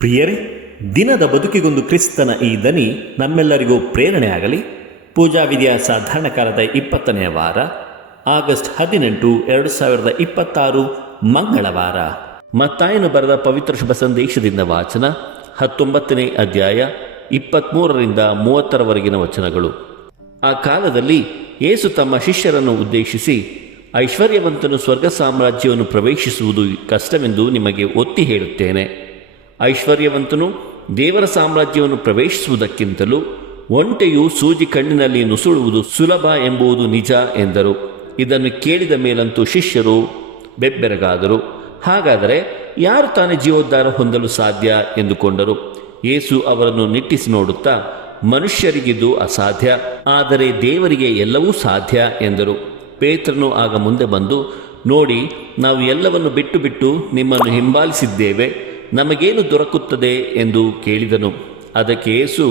ಪ್ರಿಯರೇ, ದಿನದ ಬದುಕಿಗೊಂದು ಕ್ರಿಸ್ತನ ಈ ದನಿ ನಮ್ಮೆಲ್ಲರಿಗೂ ಪ್ರೇರಣೆಯಾಗಲಿ. ಪೂಜಾ ವಿಧಿಯ ಸಾಧಾರಣ ಕಾಲದ 20ನೇ ವಾರ, ಆಗಸ್ಟ್ 18, 2026, ಮಂಗಳವಾರ. ಮತ್ತಾಯನು ಬರೆದ ಪವಿತ್ರ ಶುಭ ಸಂದೇಶದಿಂದ ವಾಚನ, 19ನೇ ಅಧ್ಯಾಯ, 23ರಿಂದ 30ರವರೆಗಿನ ವಚನಗಳು. ಆ ಕಾಲದಲ್ಲಿ ಯೇಸು ತಮ್ಮ ಶಿಷ್ಯರನ್ನು ಉದ್ದೇಶಿಸಿ, ಐಶ್ವರ್ಯವಂತನು ಸ್ವರ್ಗ ಸಾಮ್ರಾಜ್ಯವನ್ನು ಪ್ರವೇಶಿಸುವುದು ಕಷ್ಟವೆಂದು ನಿಮಗೆ ಒತ್ತಿ ಹೇಳುತ್ತೇನೆ. ಐಶ್ವರ್ಯವಂತನು ದೇವರ ಸಾಮ್ರಾಜ್ಯವನ್ನು ಪ್ರವೇಶಿಸುವುದಕ್ಕಿಂತಲೂ ಒಂಟೆಯು ಸೂಜಿ ಕಣ್ಣಿನಲ್ಲಿ ನುಸುಳುವುದು ಸುಲಭ ಎಂಬುದು ನಿಜ ಎಂದರು. ಇದನ್ನು ಕೇಳಿದ ಮೇಲಂತೂ ಶಿಷ್ಯರು ಬೆಬ್ಬೆರಗಾದರು. ಹಾಗಾದರೆ ಯಾರು ತಾನೇ ಜೀವೋದ್ಧಾರ ಹೊಂದಲು ಸಾಧ್ಯ ಎಂದುಕೊಂಡರು. ಯೇಸು ಅವರನ್ನು ನಿಟ್ಟಿಸಿ ನೋಡುತ್ತಾ, ಮನುಷ್ಯರಿಗಿದು ಅಸಾಧ್ಯ, ಆದರೆ ದೇವರಿಗೆ ಎಲ್ಲವೂ ಸಾಧ್ಯ ಎಂದರು. ಪೇತ್ರನು ಆಗ ಮುಂದೆ ಬಂದು, ನೋಡಿ, ನಾವು ಎಲ್ಲವನ್ನು ಬಿಟ್ಟು ನಿಮ್ಮನ್ನು ಹಿಂಬಾಲಿಸಿದ್ದೇವೆ, ನಮಗೇನು ದೊರಕುತ್ತದೆ ಎಂದು ಕೇಳಿದನು. ಅದಕ್ಕೆ ಯೇಸು,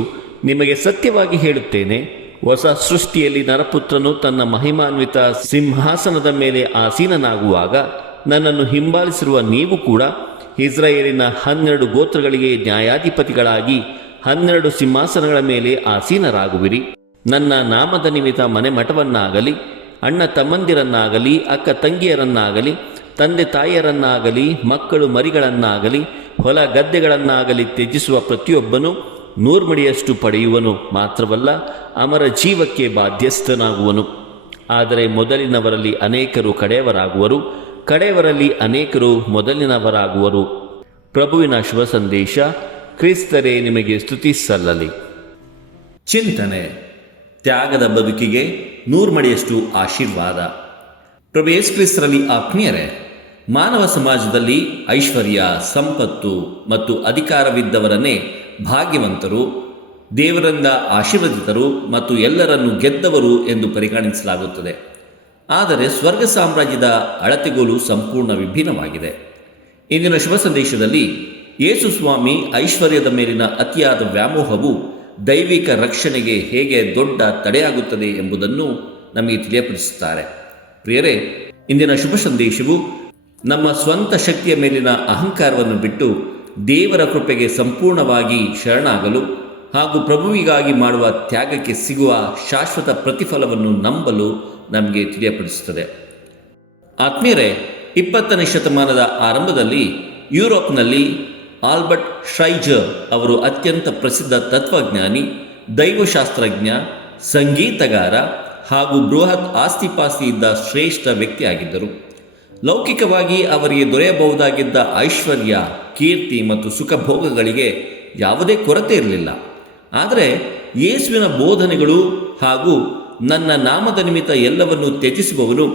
ನಿಮಗೆ ಸತ್ಯವಾಗಿ ಹೇಳುತ್ತೇನೆ, ಹೊಸ ಸೃಷ್ಟಿಯಲ್ಲಿ ನರಪುತ್ರನು ತನ್ನ ಮಹಿಮಾನ್ವಿತ ಸಿಂಹಾಸನದ ಮೇಲೆ ಆಸೀನನಾಗುವಾಗ ನನ್ನನ್ನು ಹಿಂಬಾಲಿಸಿರುವ ನೀವು ಕೂಡ ಇಸ್ರಾಯೇಲಿನ 12 ಗೋತ್ರಗಳಿಗೆ ನ್ಯಾಯಾಧಿಪತಿಗಳಾಗಿ 12 ಸಿಂಹಾಸನಗಳ ಮೇಲೆ ಆಸೀನರಾಗುವಿರಿ. ನನ್ನ ನಾಮದ ನಿಮಿತ್ತ ಮನೆ ಮಠವನ್ನಾಗಲಿ, ಅಣ್ಣ ತಮ್ಮಂದಿರನ್ನಾಗಲಿ, ಅಕ್ಕ ತಂಗಿಯರನ್ನಾಗಲಿ, ತಂದೆ ತಾಯಿಯರನ್ನಾಗಲಿ, ಮಕ್ಕಳು ಮರಿಗಳನ್ನಾಗಲಿ, ಹೊಲ ಗದ್ದೆಗಳನ್ನಾಗಲಿ ತ್ಯಜಿಸುವ ಪ್ರತಿಯೊಬ್ಬನು 100 ಮಡಿಯಷ್ಟು ಪಡೆಯುವನು, ಮಾತ್ರವಲ್ಲ ಅಮರ ಜೀವಕ್ಕೆ ಬಾಧ್ಯಸ್ಥನಾಗುವನು. ಆದರೆ ಮೊದಲಿನವರಲ್ಲಿ ಅನೇಕರು ಕಡೆಯವರಾಗುವರು, ಕಡೆಯವರಲ್ಲಿ ಅನೇಕರು ಮೊದಲಿನವರಾಗುವರು. ಪ್ರಭುವಿನ ಶುಭ ಸಂದೇಶ. ಕ್ರಿಸ್ತರೇ, ನಿಮಗೆ ಸ್ತುತಿ ಸಲ್ಲಲಿ. ಚಿಂತನೆ: ತ್ಯಾಗದ ಬದುಕಿಗೆ 100 ಮಡಿಯಷ್ಟು ಆಶೀರ್ವಾದ. ಪ್ರಭು ಯೇಸು ಕ್ರಿಸ್ತರಲ್ಲಿ ಆತ್ಮೀಯರೇ, ಮಾನವ ಸಮಾಜದಲ್ಲಿ ಐಶ್ವರ್ಯ, ಸಂಪತ್ತು ಮತ್ತು ಅಧಿಕಾರವಿದ್ದವರನ್ನೇ ಭಾಗ್ಯವಂತರು, ದೇವರಿಂದ ಆಶೀರ್ವದಿತರು ಮತ್ತು ಎಲ್ಲರನ್ನು ಗೆದ್ದವರು ಎಂದು ಪರಿಗಣಿಸಲಾಗುತ್ತದೆ. ಆದರೆ ಸ್ವರ್ಗ ಸಾಮ್ರಾಜ್ಯದ ಅಳತೆಗೋಲು ಸಂಪೂರ್ಣ ವಿಭಿನ್ನವಾಗಿದೆ. ಇಂದಿನ ಶುಭ ಸಂದೇಶದಲ್ಲಿ ಯೇಸು ಸ್ವಾಮಿ ಐಶ್ವರ್ಯದ ಮೇಲಿನ ಅತಿಯಾದ ವ್ಯಾಮೋಹವು ದೈವಿಕ ರಕ್ಷಣೆಗೆ ಹೇಗೆ ದೊಡ್ಡ ತಡೆಯಾಗುತ್ತದೆ ಎಂಬುದನ್ನು ನಮಗೆ ತಿಳಿಯಪಡಿಸುತ್ತಾರೆ. ಪ್ರಿಯರೇ, ಇಂದಿನ ಶುಭ ಸಂದೇಶವು ನಮ್ಮ ಸ್ವಂತ ಶಕ್ತಿಯ ಮೇಲಿನ ಅಹಂಕಾರವನ್ನು ಬಿಟ್ಟು ದೇವರ ಕೃಪೆಗೆ ಸಂಪೂರ್ಣವಾಗಿ ಶರಣಾಗಲು ಹಾಗೂ ಪ್ರಭುವಿಗಾಗಿ ಮಾಡುವ ತ್ಯಾಗಕ್ಕೆ ಸಿಗುವ ಶಾಶ್ವತ ಪ್ರತಿಫಲವನ್ನು ನಂಬಲು ನಮಗೆ ತಿಳಿಯಪಡಿಸುತ್ತದೆ. ಆತ್ಮೀಯರೇ, 20ನೇ ಶತಮಾನದ ಆರಂಭದಲ್ಲಿ ಯುರೋಪ್ನಲ್ಲಿ ಆಲ್ಬರ್ಟ್ ಶ್ರೈಜರ್ ಅವರು ಅತ್ಯಂತ ಪ್ರಸಿದ್ಧ ತತ್ವಜ್ಞಾನಿ, ದೈವಶಾಸ್ತ್ರಜ್ಞ, ಸಂಗೀತಗಾರ ಹಾಗೂ ಬೃಹತ್ ಆಸ್ತಿಪಾಸ್ತಿ ಇದ್ದ ಶ್ರೇಷ್ಠ ವ್ಯಕ್ತಿಯಾಗಿದ್ದರು. ಲೌಕಿಕವಾಗಿ ಅವರಿಗೆ ದೊರೆಯಬಹುದಾಗಿದ್ದ ಐಶ್ವರ್ಯ, ಕೀರ್ತಿ ಮತ್ತು ಸುಖಭೋಗಗಳಿಗೆ ಯಾವುದೇ ಕೊರತೆ ಇರಲಿಲ್ಲ. ಆದರೆ ಯೇಸುವಿನ ಬೋಧನೆಗಳು ಹಾಗೂ ನನ್ನ ನಾಮದ ನಿಮಿತ್ತ ಎಲ್ಲವನ್ನು ತ್ಯಜಿಸುವವನು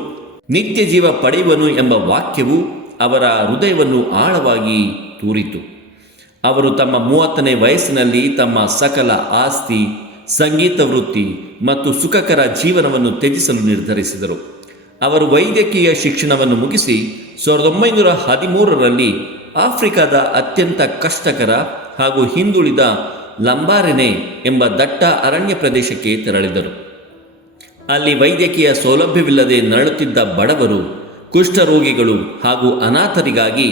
ನಿತ್ಯ ಜೀವ ಪಡೆಯುವನು ಎಂಬ ವಾಕ್ಯವು ಅವರ ಹೃದಯವನ್ನು ಆಳವಾಗಿ ತೂರಿತು. ಅವರು ತಮ್ಮ 30ನೇ ವಯಸ್ಸಿನಲ್ಲಿ ತಮ್ಮ ಸಕಲ ಆಸ್ತಿ, ಸಂಗೀತ ವೃತ್ತಿ ಮತ್ತು ಸುಖಕರ ಜೀವನವನ್ನು ತ್ಯಜಿಸಲು ನಿರ್ಧರಿಸಿದರು. ಅವರು ವೈದ್ಯಕೀಯ ಶಿಕ್ಷಣವನ್ನು ಮುಗಿಸಿ 1913ರಲ್ಲಿ ಆಫ್ರಿಕಾದ ಅತ್ಯಂತ ಕಷ್ಟಕರ ಹಾಗೂ ಹಿಂದುಳಿದ ಲಂಬಾರೆನೆ ಎಂಬ ದಟ್ಟ ಅರಣ್ಯ ಪ್ರದೇಶಕ್ಕೆ ತೆರಳಿದರು. ಅಲ್ಲಿ ವೈದ್ಯಕೀಯ ಸೌಲಭ್ಯವಿಲ್ಲದೆ ನರಳುತ್ತಿದ್ದ ಬಡವರು, ಕುಷ್ಠರೋಗಿಗಳು ಹಾಗೂ ಅನಾಥರಿಗಾಗಿ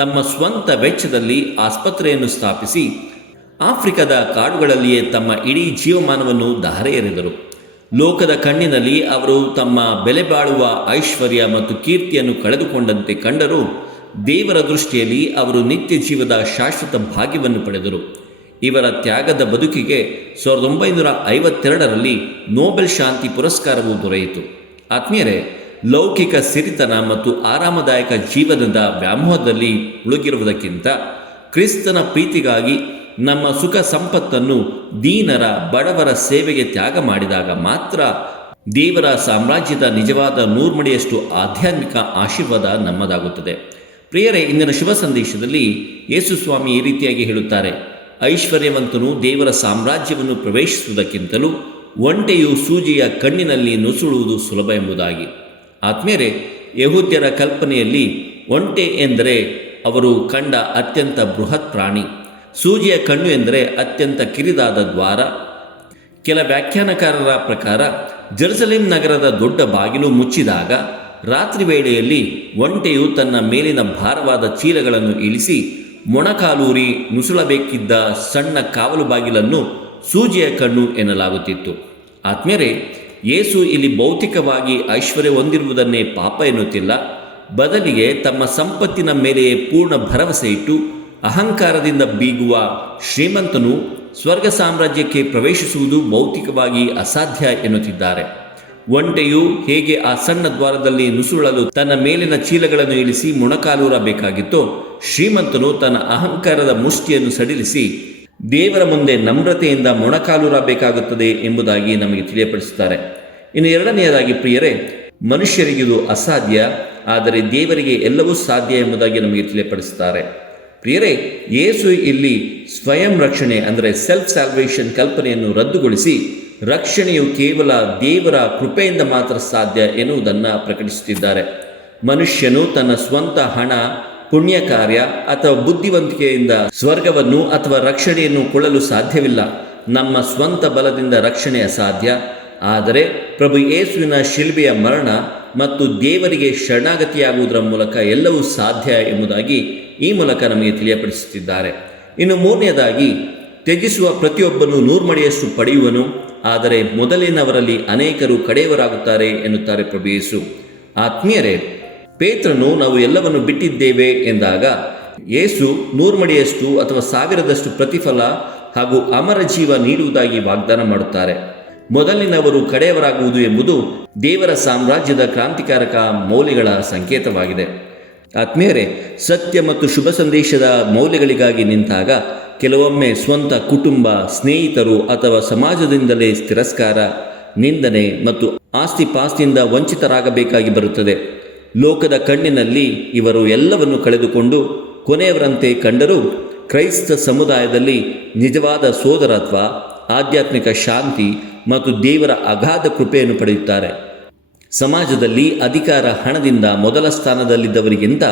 ತಮ್ಮ ಸ್ವಂತ ವೆಚ್ಚದಲ್ಲಿ ಆಸ್ಪತ್ರೆಯನ್ನು ಸ್ಥಾಪಿಸಿ ಆಫ್ರಿಕಾದ ಕಾಡುಗಳಲ್ಲಿಯೇ ತಮ್ಮ ಇಡೀ ಜೀವಮಾನವನ್ನು ಧಾರೆ ಎರೆದರು. ಲೋಕದ ಕಣ್ಣಿನಲ್ಲಿ ಅವರು ತಮ್ಮ ಬೆಲೆ ಬಾಳುವ ಐಶ್ವರ್ಯ ಮತ್ತು ಕೀರ್ತಿಯನ್ನು ಕಳೆದುಕೊಂಡಂತೆ ಕಂಡರೂ ದೇವರ ದೃಷ್ಟಿಯಲ್ಲಿ ಅವರು ನಿತ್ಯ ಜೀವದ ಶಾಶ್ವತ ಭಾಗ್ಯವನ್ನು ಪಡೆದರು. ಇವರ ತ್ಯಾಗದ ಬದುಕಿಗೆ 1952ರಲ್ಲಿ ನೊಬೆಲ್ ಶಾಂತಿ ಪುರಸ್ಕಾರವು ದೊರೆಯಿತು. ಆತ್ಮೀಯರೇ, ಲೌಕಿಕ ಸಿರಿತನ ಮತ್ತು ಆರಾಮದಾಯಕ ಜೀವನದ ವ್ಯಾಮೋಹದಲ್ಲಿ ಮುಳುಗಿರುವುದಕ್ಕಿಂತ ಕ್ರಿಸ್ತನ ಪ್ರೀತಿಗಾಗಿ ನಮ್ಮ ಸುಖ ಸಂಪತ್ತನ್ನು ದೀನರ, ಬಡವರ ಸೇವೆಗೆ ತ್ಯಾಗ ಮಾಡಿದಾಗ ಮಾತ್ರ ದೇವರ ಸಾಮ್ರಾಜ್ಯದ ನಿಜವಾದ 100 ಮಡಿಯಷ್ಟು ಆಧ್ಯಾತ್ಮಿಕ ಆಶೀರ್ವಾದ ನಮ್ಮದಾಗುತ್ತದೆ. ಪ್ರಿಯರೇ, ಇಂದಿನ ಶುಭ ಸಂದೇಶದಲ್ಲಿ ಯೇಸು ಸ್ವಾಮಿ ಈ ರೀತಿಯಾಗಿ ಹೇಳುತ್ತಾರೆ, ಐಶ್ವರ್ಯವಂತನು ದೇವರ ಸಾಮ್ರಾಜ್ಯವನ್ನು ಪ್ರವೇಶಿಸುವುದಕ್ಕಿಂತಲೂ ಒಂಟೆಯು ಸೂಜಿಯ ಕಣ್ಣಿನಲ್ಲಿ ನುಸುಳುವುದು ಸುಲಭ ಎಂಬುದಾಗಿ. ಆತ್ಮೀಯರೇ, ಯಹೂದ್ಯರ ಕಲ್ಪನೆಯಲ್ಲಿ ಒಂಟೆ ಎಂದರೆ ಅವರು ಕಂಡ ಅತ್ಯಂತ ಬೃಹತ್ ಪ್ರಾಣಿ. ಸೂಜಿಯ ಕಣ್ಣು ಎಂದರೆ ಅತ್ಯಂತ ಕಿರಿದಾದ ದ್ವಾರ. ಕೆಲ ವ್ಯಾಖ್ಯಾನಕಾರರ ಪ್ರಕಾರ ಜೆರುಸಲೇಮ್ ನಗರದ ದೊಡ್ಡ ಬಾಗಿಲು ಮುಚ್ಚಿದಾಗ ರಾತ್ರಿ ವೇಳೆಯಲ್ಲಿ ಒಂಟೆಯು ತನ್ನ ಮೇಲಿನ ಭಾರವಾದ ಚೀಲಗಳನ್ನು ಇಳಿಸಿ ಮೊಣಕಾಲೂರಿ ನುಸುಳಬೇಕಿದ್ದ ಸಣ್ಣ ಕಾವಲು ಬಾಗಿಲನ್ನು ಸೂಜಿಯ ಕಣ್ಣು ಎನ್ನಲಾಗುತ್ತಿತ್ತು. ಆತ್ಮೀಯರೇ, ಯೇಸು ಇಲ್ಲಿ ಭೌತಿಕವಾಗಿ ಐಶ್ವರ್ಯ ಹೊಂದಿರುವುದನ್ನೇ ಪಾಪ ಎನ್ನುತ್ತಿಲ್ಲ. ಬದಲಿಗೆ ತಮ್ಮ ಸಂಪತ್ತಿನ ಮೇಲೆಯೇ ಪೂರ್ಣ ಭರವಸೆ ಇಟ್ಟು ಅಹಂಕಾರದಿಂದ ಬೀಗುವ ಶ್ರೀಮಂತನು ಸ್ವರ್ಗ ಸಾಮ್ರಾಜ್ಯಕ್ಕೆ ಪ್ರವೇಶಿಸುವುದು ಭೌತಿಕವಾಗಿ ಅಸಾಧ್ಯ ಎನ್ನುತ್ತಿದ್ದಾರೆ. ಒಂಟೆಯು ಹೇಗೆ ಆ ಸಣ್ಣ ದ್ವಾರದಲ್ಲಿ ನುಸುಳಲು ತನ್ನ ಮೇಲಿನ ಚೀಲಗಳನ್ನು ಇಳಿಸಿ ಮೊಣಕಾಲೂರಬೇಕಾಗಿತ್ತೋ, ಶ್ರೀಮಂತನು ತನ್ನ ಅಹಂಕಾರದ ಮುಷ್ಟಿಯನ್ನು ಸಡಿಲಿಸಿ ದೇವರ ಮುಂದೆ ನಮ್ರತೆಯಿಂದ ಮೊಣಕಾಲೂರಬೇಕಾಗುತ್ತದೆ ಎಂಬುದಾಗಿ ನಮಗೆ ತಿಳಿಯಪಡಿಸುತ್ತಾರೆ. ಇನ್ನು ಎರಡನೆಯದಾಗಿ ಪ್ರಿಯರೇ, ಮನುಷ್ಯರಿಗಿದು ಅಸಾಧ್ಯ, ಆದರೆ ದೇವರಿಗೆ ಎಲ್ಲವೂ ಸಾಧ್ಯ ಎಂಬುದಾಗಿ ನಮಗೆ ತಿಳಿಯಪಡಿಸುತ್ತಾರೆ. ಪ್ರಿಯರೇ, ಯೇಸು ಇಲ್ಲಿ ಸ್ವಯಂ ರಕ್ಷಣೆ ಅಂದರೆ ಸೆಲ್ಫ್ ಸ್ಯಾಲ್ವೇಷನ್ ಕಲ್ಪನೆಯನ್ನು ರದ್ದುಗೊಳಿಸಿ ರಕ್ಷಣೆಯು ಕೇವಲ ದೇವರ ಕೃಪೆಯಿಂದ ಮಾತ್ರ ಸಾಧ್ಯ ಎನ್ನುವುದನ್ನು ಪ್ರಕಟಿಸುತ್ತಿದ್ದಾರೆ. ಮನುಷ್ಯನು ತನ್ನ ಸ್ವಂತ ಹಣ, ಪುಣ್ಯ ಕಾರ್ಯ ಅಥವಾ ಬುದ್ಧಿವಂತಿಕೆಯಿಂದ ಸ್ವರ್ಗವನ್ನು ಅಥವಾ ರಕ್ಷಣೆಯನ್ನು ಕೊಳ್ಳಲು ಸಾಧ್ಯವಿಲ್ಲ. ನಮ್ಮ ಸ್ವಂತ ಬಲದಿಂದ ರಕ್ಷಣೆ ಅಸಾಧ್ಯ. ಆದರೆ ಪ್ರಭು ಯೇಸುವಿನ ಶಿಲ್ಬೆಯ ಮರಣ ಮತ್ತು ದೇವರಿಗೆ ಶರಣಾಗತಿಯಾಗುವುದರ ಮೂಲಕ ಎಲ್ಲವೂ ಸಾಧ್ಯ ಎಂಬುದಾಗಿ ಈ ಮೂಲಕ ನಮಗೆ ತಿಳಿಯಪಡಿಸುತ್ತಿದ್ದಾರೆ. ಇನ್ನು ಮೂರನೆಯದಾಗಿ, ತ್ಯಜಿಸುವ ಪ್ರತಿಯೊಬ್ಬನು 100 ಮಡಿಯಷ್ಟು ಪಡೆಯುವನು, ಆದರೆ ಮೊದಲಿನವರಲ್ಲಿ ಅನೇಕರು ಕಡೆಯವರಾಗುತ್ತಾರೆ ಎನ್ನುತ್ತಾರೆ ಪ್ರಭು ಯೇಸು. ಆತ್ಮೀಯರೇ, ಪೇತ್ರನು ನಾವು ಎಲ್ಲವನ್ನು ಬಿಟ್ಟಿದ್ದೇವೆ ಎಂದಾಗ ಯೇಸು 100 ಮಡಿಯಷ್ಟು ಅಥವಾ 1000ದಷ್ಟು ಪ್ರತಿಫಲ ಹಾಗೂ ಅಮರ ಜೀವ ನೀಡುವುದಾಗಿ ವಾಗ್ದಾನ ಮಾಡುತ್ತಾರೆ. ಮೊದಲಿನವರು ಕಡೆಯವರಾಗುವುದು ಎಂಬುದು ದೇವರ ಸಾಮ್ರಾಜ್ಯದ ಕ್ರಾಂತಿಕಾರಕ ಮೌಲ್ಯಗಳ ಸಂಕೇತವಾಗಿದೆ. ಆತ್ಮೀಯರೇ, ಸತ್ಯ ಮತ್ತು ಶುಭ ಸಂದೇಶದ ಮೌಲ್ಯಗಳಿಗಾಗಿ ನಿಂತಾಗ ಕೆಲವೊಮ್ಮೆ ಸ್ವಂತ ಕುಟುಂಬ, ಸ್ನೇಹಿತರು ಅಥವಾ ಸಮಾಜದಿಂದಲೇ ತಿರಸ್ಕಾರ, ನಿಂದನೆ ಮತ್ತು ಆಸ್ತಿಪಾಸ್ತಿಯಿಂದ ವಂಚಿತರಾಗಬೇಕಾಗಿ ಬರುತ್ತದೆ. ಲೋಕದ ಕಣ್ಣಿನಲ್ಲಿ ಇವರು ಎಲ್ಲವನ್ನು ಕಳೆದುಕೊಂಡು ಕೊನೆಯವರಂತೆ ಕಂಡರೂ ಕ್ರೈಸ್ತ ಸಮುದಾಯದಲ್ಲಿ ನಿಜವಾದ ಸೋದರತ್ವ, ಆಧ್ಯಾತ್ಮಿಕ ಶಾಂತಿ ಮತ್ತು ದೇವರ ಅಗಾಧ ಕೃಪೆಯನ್ನು ಪಡೆಯುತ್ತಾರೆ. ಸಮಾಜದಲ್ಲಿ ಅಧಿಕಾರ, ಹಣದಿಂದ ಮೊದಲ ಸ್ಥಾನದಲ್ಲಿದ್ದವರಿಗಿಂತ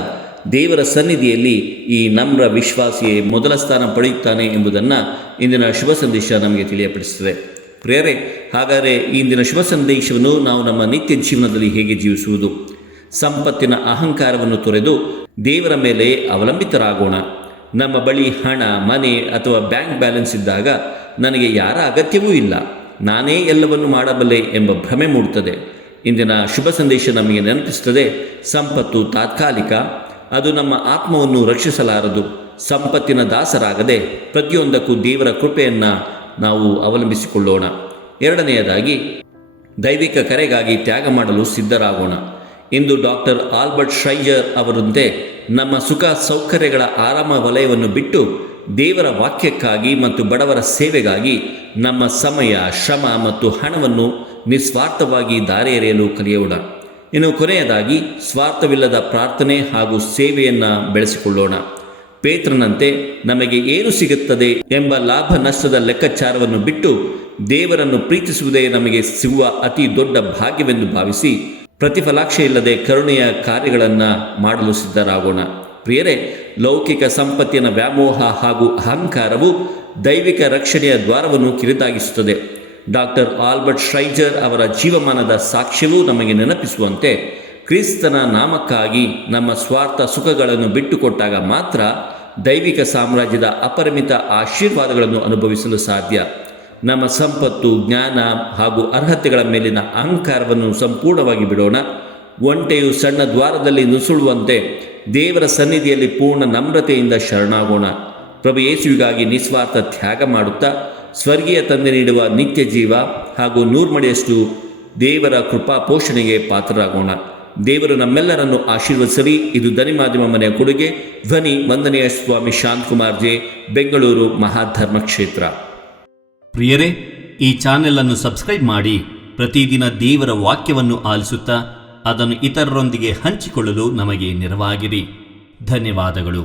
ದೇವರ ಸನ್ನಿಧಿಯಲ್ಲಿ ಈ ನಮ್ರ ವಿಶ್ವಾಸಿಯೇ ಮೊದಲ ಸ್ಥಾನ ಪಡೆಯುತ್ತಾನೆ ಎಂಬುದನ್ನು ಇಂದಿನ ಶುಭ ಸಂದೇಶ ನಮಗೆ ತಿಳಿಯಪಡಿಸುತ್ತದೆ. ಪ್ರಿಯರೇ, ಹಾಗಾದರೆ ಇಂದಿನ ಶುಭ ಸಂದೇಶವನ್ನು ನಾವು ನಮ್ಮ ನಿತ್ಯ ಜೀವನದಲ್ಲಿ ಹೇಗೆ ಜೀವಿಸುವುದು? ಸಂಪತ್ತಿನ ಅಹಂಕಾರವನ್ನು ತೊರೆದು ದೇವರ ಮೇಲೆ ಅವಲಂಬಿತರಾಗೋಣ. ನಮ್ಮ ಬಳಿ ಹಣ, ಮನೆ ಅಥವಾ ಬ್ಯಾಂಕ್ ಬ್ಯಾಲೆನ್ಸ್ ಇದ್ದಾಗ ನನಗೆ ಯಾರ ಅಗತ್ಯವೂ ಇಲ್ಲ, ನಾನೇ ಎಲ್ಲವನ್ನು ಮಾಡಬಲ್ಲೆ ಎಂಬ ಭ್ರಮೆ ಮೂಡುತ್ತದೆ. ಇಂದಿನ ಶುಭ ಸಂದೇಶ ನಮಗೆ ನೆನಪಿಸುತ್ತದೆ, ಸಂಪತ್ತು ತಾತ್ಕಾಲಿಕ, ಅದು ನಮ್ಮ ಆತ್ಮವನ್ನು ರಕ್ಷಿಸಲಾರದು. ಸಂಪತ್ತಿನ ದಾಸರಾಗದೆ ಪ್ರತಿಯೊಂದಕ್ಕೂ ದೇವರ ಕೃಪೆಯನ್ನು ನಾವು ಅವಲಂಬಿಸಿಕೊಳ್ಳೋಣ. ಎರಡನೆಯದಾಗಿ, ದೈವಿಕ ಕರೆಗಾಗಿ ತ್ಯಾಗ ಮಾಡಲು ಸಿದ್ಧರಾಗೋಣ. ಇಂದು ಡಾಕ್ಟರ್ ಆಲ್ಬರ್ಟ್ ಶ್ರೈಜರ್ ಅವರಂತೆ ನಮ್ಮ ಸುಖ ಸೌಕರ್ಯಗಳ ಆರಾಮ ವಲಯವನ್ನು ಬಿಟ್ಟು ದೇವರ ವಾಕ್ಯಕ್ಕಾಗಿ ಮತ್ತು ಬಡವರ ಸೇವೆಗಾಗಿ ನಮ್ಮ ಸಮಯ, ಶ್ರಮ ಮತ್ತು ಹಣವನ್ನು ನಿಸ್ವಾರ್ಥವಾಗಿ ದಾರಿ ಎರೆಯಲು ಕಲಿಯೋಣ. ಇನ್ನು ಕೊನೆಯದಾಗಿ, ಸ್ವಾರ್ಥವಿಲ್ಲದ ಪ್ರಾರ್ಥನೆ ಹಾಗೂ ಸೇವೆಯನ್ನು ಬೆಳೆಸಿಕೊಳ್ಳೋಣ. ಪೇತ್ರನಂತೆ ನಮಗೆ ಏನು ಸಿಗುತ್ತದೆ ಎಂಬ ಲಾಭ ನಷ್ಟದ ಲೆಕ್ಕಾಚಾರವನ್ನು ಬಿಟ್ಟು ದೇವರನ್ನು ಪ್ರೀತಿಸುವುದೇ ನಮಗೆ ಸಿಗುವ ಅತಿ ದೊಡ್ಡ ಭಾಗ್ಯವೆಂದು ಭಾವಿಸಿ ಪ್ರತಿಫಲಾಕ್ಷೆ ಇಲ್ಲದೆ ಕರುಣೆಯ ಕಾರ್ಯಗಳನ್ನು ಮಾಡಲು ಸಿದ್ಧರಾಗೋಣ. ಪ್ರಿಯರೇ, ಲೌಕಿಕ ಸಂಪತ್ತಿನ ವ್ಯಾಮೋಹ ಹಾಗೂ ಅಹಂಕಾರವು ದೈವಿಕ ರಕ್ಷಣೆಯ ದ್ವಾರವನ್ನು ಕಿರಿದಾಗಿಸುತ್ತದೆ. ಡಾಕ್ಟರ್ ಆಲ್ಬರ್ಟ್ ಶ್ರೈಜರ್ ಅವರ ಜೀವಮಾನದ ಸಾಕ್ಷ್ಯವೂ ನಮಗೆ ನೆನಪಿಸುವಂತೆ, ಕ್ರಿಸ್ತನ ನಾಮಕ್ಕಾಗಿ ನಮ್ಮ ಸ್ವಾರ್ಥ ಸುಖಗಳನ್ನು ಬಿಟ್ಟುಕೊಟ್ಟಾಗ ಮಾತ್ರ ದೈವಿಕ ಸಾಮ್ರಾಜ್ಯದ ಅಪರಿಮಿತ ಆಶೀರ್ವಾದಗಳನ್ನು ಅನುಭವಿಸಲು ಸಾಧ್ಯ. ನಮ್ಮ ಸಂಪತ್ತು, ಜ್ಞಾನ ಹಾಗೂ ಅರ್ಹತೆಗಳ ಮೇಲಿನ ಅಹಂಕಾರವನ್ನು ಸಂಪೂರ್ಣವಾಗಿ ಬಿಡೋಣ. ಒಂಟೆಯು ಸಣ್ಣ ದ್ವಾರದಲ್ಲಿ ನುಸುಳುವಂತೆ ದೇವರ ಸನ್ನಿಧಿಯಲ್ಲಿ ಪೂರ್ಣ ನಮ್ರತೆಯಿಂದ ಶರಣಾಗೋಣ. ಪ್ರಭು ಯೇಸುವಿಗಾಗಿ ನಿಸ್ವಾರ್ಥ ತ್ಯಾಗ ಮಾಡುತ್ತಾ ಸ್ವರ್ಗೀಯ ತಂದೆ ನೀಡುವ ನಿತ್ಯ ಜೀವ ಹಾಗೂ 100 ಮಡಿಯಷ್ಟು ದೇವರ ಕೃಪಾ ಪೋಷಣೆಗೆ ಪಾತ್ರರಾಗೋಣ. ದೇವರು ನಮ್ಮೆಲ್ಲರನ್ನು ಆಶೀರ್ವದಿಸಲಿ. ಇದು ಧ್ವನಿ ಮಾಧ್ಯಮ ಮನೆಯ ಕೊಡುಗೆ. ಧ್ವನಿ ವಂದನೆಯ ಸ್ವಾಮಿ ಶಾಂತಕುಮಾರ್ ಜೆ, ಬೆಂಗಳೂರು ಮಹಾಧರ್ಮ ಕ್ಷೇತ್ರ. ಪ್ರಿಯರೇ, ಈ ಚಾನೆಲ್ ಅನ್ನು ಸಬ್ಸ್ಕ್ರೈಬ್ ಮಾಡಿ ಪ್ರತಿದಿನ ದೇವರ ವಾಕ್ಯವನ್ನು ಆಲಿಸುತ್ತಾ ಅದನ್ನು ಇತರರೊಂದಿಗೆ ಹಂಚಿಕೊಳ್ಳಲು ನಮಗೆ ನೆರವಾಗಿರಿ. ಧನ್ಯವಾದಗಳು.